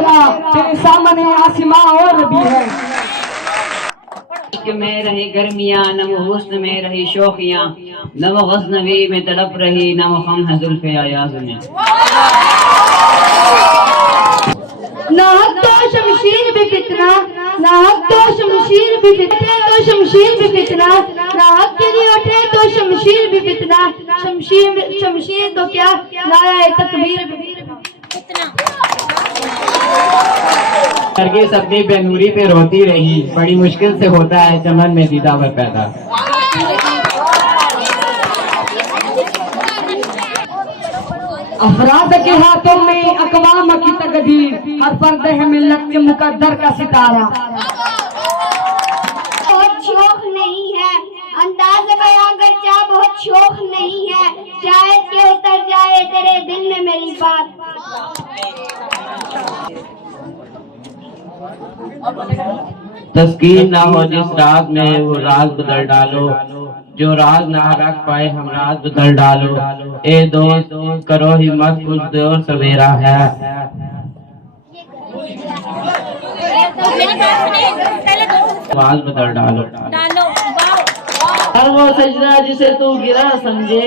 तेरा, तेरे सामने आसमां और भी है। इश्क में रही गर्मियाँ, न वो हुस्न में रही शौकियाँ, न वो गज़नवी में तड़प रही, न वो हम है जुल्फ़े अयाज़ में। नाहक तो शमशीर भी फितना, नाहक तो शमशीर भी फितना, तो शमशीर भी फितना, नाहक के लिए उठे तो शमशीर भी फितना, शमशीर तो क्या नारा तकबीर भी फितना। नरगिस अपनी बेनूरी पे रोती रही, बड़ी मुश्किल से होता है चमन में दीदावर पैदा। अफराद के हाथों में अक़वाम की तकदीर, हर फर्द है मिल्लत के मुकद्दर का सितारा। बहुत शौक नहीं है अंदाज़ बयां गच्चा, बहुत शौक नहीं है शायद के उतर जाए तेरे दिल में मेरी बात। तस्कीन ना हो जिस राज में वो राज बदल डालो, जो राज ना रख पाए हम राज बदल डालो। ए दोस्त करो हिम्मत, कुछ देर सवेरा है। राज बदल डालो। हर वो सजदा जिसे तू गिरा समझे,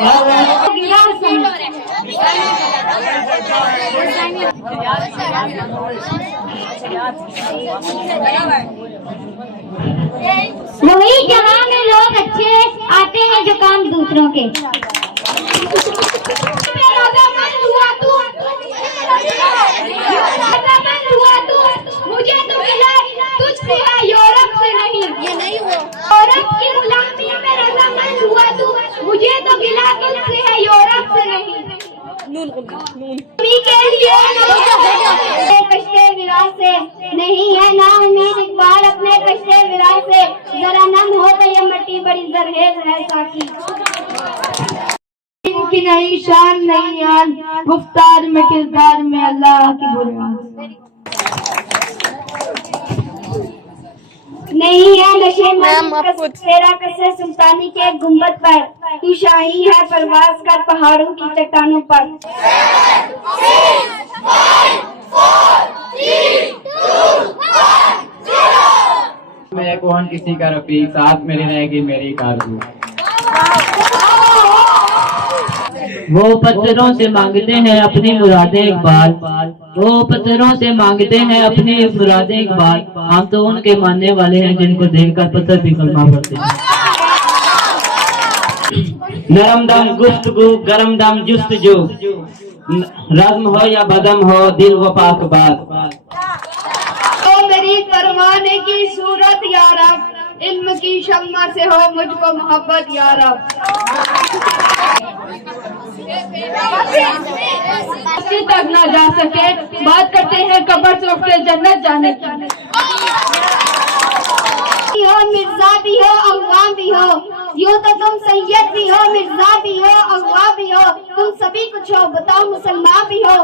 हर वो गिरा समझे। वही जहाँ में लोग अच्छे आते हैं जो काम दूसरों के। मुझे तो मिला तुझसे यूरोप से नहीं, ये नहीं हुआ। यूरोप की गुलामी में रज़ामंद हुआ तू, मुझे तो मिला तुझसे है यूरोप से नहीं। के लिए कश्ते विराज से नहीं है ना उम्मीद, इकबाल अपने कश्ते विराज से, जरा नम हो तो ये मट्टी बड़ी जरहेज है साकी। इनकी नहीं शान नहीं यान, गुफ्तार में किरदार में अल्लाह की बुनियाद नहीं है नशे में तेरा कसे सुल्तानी के गुंबद पर, तू शाही है परवाज कर पहाड़ों की चट्टानों पर। मैं कौन किसी का रफीक, साथ मेरी रहेगी मेरी कारजू। वो पत्थरों से मांगते हैं अपनी मुरादें इकबाल, वो पत्थरों से मांगते हैं अपनी मुरादें इकबाल। हम तो उनके मानने वाले हैं जिनको देखकर पत्थर भी कलमा पड़ते हैं। नरम दम गुफ्तगू गरम दम जुस्तजू, रज़्म हो या बदम हो दिल व पाक बात। ओ मेरी परवाने की सूरत यारब, इल्म की शम्मा से हो मुझको मोहब्बत यारब। तक ना जा सके बात करते हैं कब्र से उठकर जन्नत जाने की। हो मिर्जा भी हो अगवा भी हो, यूं तो तुम सैयद भी हो मिर्जा भी हो अगवा भी हो, तुम सभी कुछ हो बताओ मुसलमान भी हो।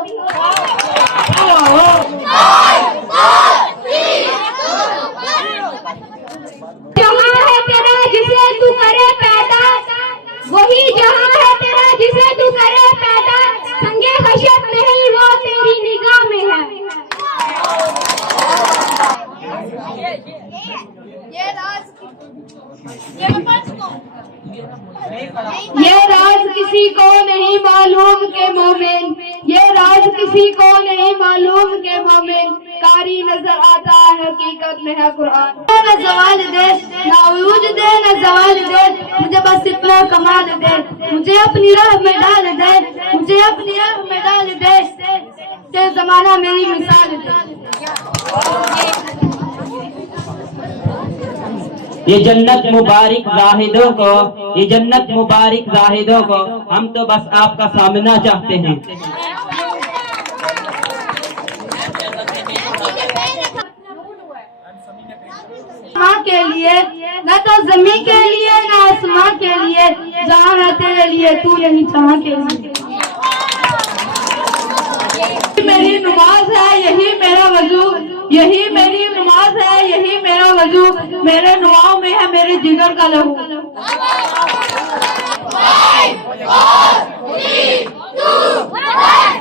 जहाँ है तेरा जिसे तू करे पैदा, वही जहाँ है तेरा जिसे तू करे पैदा, संगे खशत नहीं वो तेरी निगाह में है। ये राज किसी को नहीं मालूम के मोमिन, ये राज किसी को नहीं मालूम के मोमिन, कारी नजर आता है हकीकत में है कुरान। न जवाल दे न उरूज दे न जवाल दे, मुझे बस इतना कमाल दे, मुझे अपनी राह में डाल दे, मुझे अपनी राह में डाल दे, ते जमाना मेरी मिसाल दे। ये जन्नत मुबारक जाहिदों को, ये जन्नत मुबारक जाहिदों को, हम तो बस आपका सामना चाहते हैं। के लिए न तो जमीन के लिए न आसमां के लिए, जहाँ है तेरे लिए तू नहीं चाह के लिए। मेरी नमाज है यही मेरा वजू, यही मेरी नमाज है यही मेरा वजू, मेरे दुआओं में है मेरे जिगर का लहू। 5, 4, 3, 2, 1,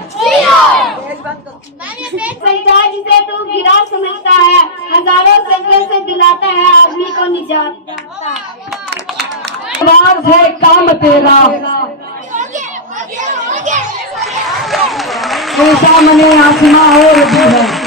सजदा जिसे तू गिरा समझता है, हजारों सजदों से दिलाता है आदमी को निजात। आवाज है काम तेरा, सामने आसमां और भी है।